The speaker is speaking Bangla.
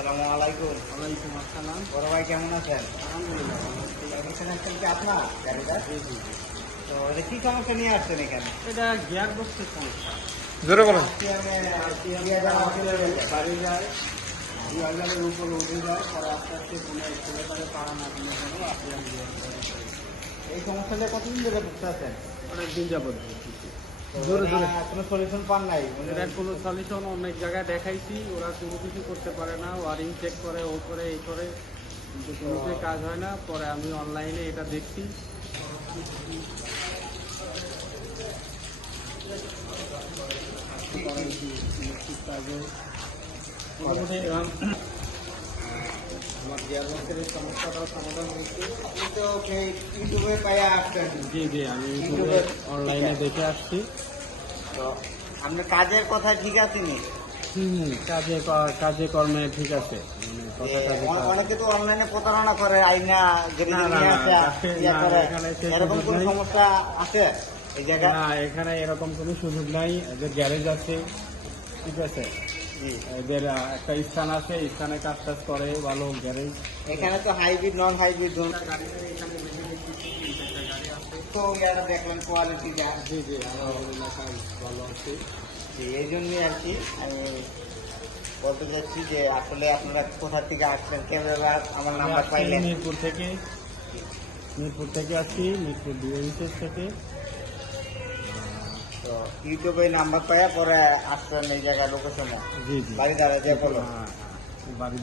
আসসালামু আলাইকুম। ওয়ালাইকুম আসসালাম। বড় ভাই কেমন আছেন? আলহামদুলিল্লাহ। এখানে আসছেন কি আপনার গাড়িটা? জি জি জি। তো এটা কি সমস্যা নিয়ে আসছেন এখানে? এটা গিয়ার বক্সের সমস্যা। জোরে বলেন। বাড়ি যায়, গিয়ারের উপর উঠে যায়, পরে আস্তে আস্তে কোনো ছেলেটারে পাড়া না কোনো আপনি এই সমস্যাটা কতদিন ধরে ভুগতে আছেন? অনেক দিন যাবত। জোরে জোরে কোনো সলিউশন পান নাই? এটার কোনো সলিউশন অনেক জায়গায় দেখাইছি, ওরা কোনো কিছু করতে পারে না, ওয়ারিং চেক করে, ও করে, এই করে, কিন্তু কোনোটাই কাজ হয় না। পরে আমি অনলাইনে এটা দেখছি। ইলেকট্রিক কাজে মোটামুটি আমার গিয়ার বক্সের এই সমস্যাটাও সমাধান হয়েছে। আপনি তো ইউটিউবে পাইয়া আসছেন। জি জি, আমি ইউটিউবে অনলাইনে দেখে আসছি। তো আপনার কাজের কথা ঠিক আছে নি? কাজে কর্মে ঠিক আছে, মানে অনেকে তো অনলাইনে প্রতারণা করে আইনা যদি না, না, নিয়ে না, আসে, ইয়ে না, করে। এখানে সে এরকম সুযোগ কোনো নেই। সমস্যা আছে এই জায়গায়? না, এখানে এরকম কোনো সুযোগ নাই। এদের গ্যারেজ আছে, ঠিক আছে, জি। এদের একটা স্থান আছে, স্থানে কাজ টাজ করে, ভালো গ্যারেজ। এখানে তো হাইব্রিড নন হাইব্রিড গাড়ি এখানে দেখে দেখতেছি, তিন-চারটা গাড়ি আছে। তো ইয়ারা দেখলাম কোয়ালিটি যা। জি জি, আলহামদুলিল্লাহ কাজ ভালো আছে। জি, এই জন্যই আর কি আমি বলতে চাচ্ছি যে আসলে আপনারা কোথা থেকে আসলেন, কিভাবে আমার আমি নাম্বার আসছি পাইলেন? মিরপুর থেকে আসছি, মিরপুর ডিএমসিএস থেকে। তো ইউটিউবে নাম্বার পাইয়া পরে আসলেন এই জায়গায় লোকেশনে জি জি, বাড়ি দ্বারা যে বলো। হ্যাঁ হ্যাঁ, বাড়ি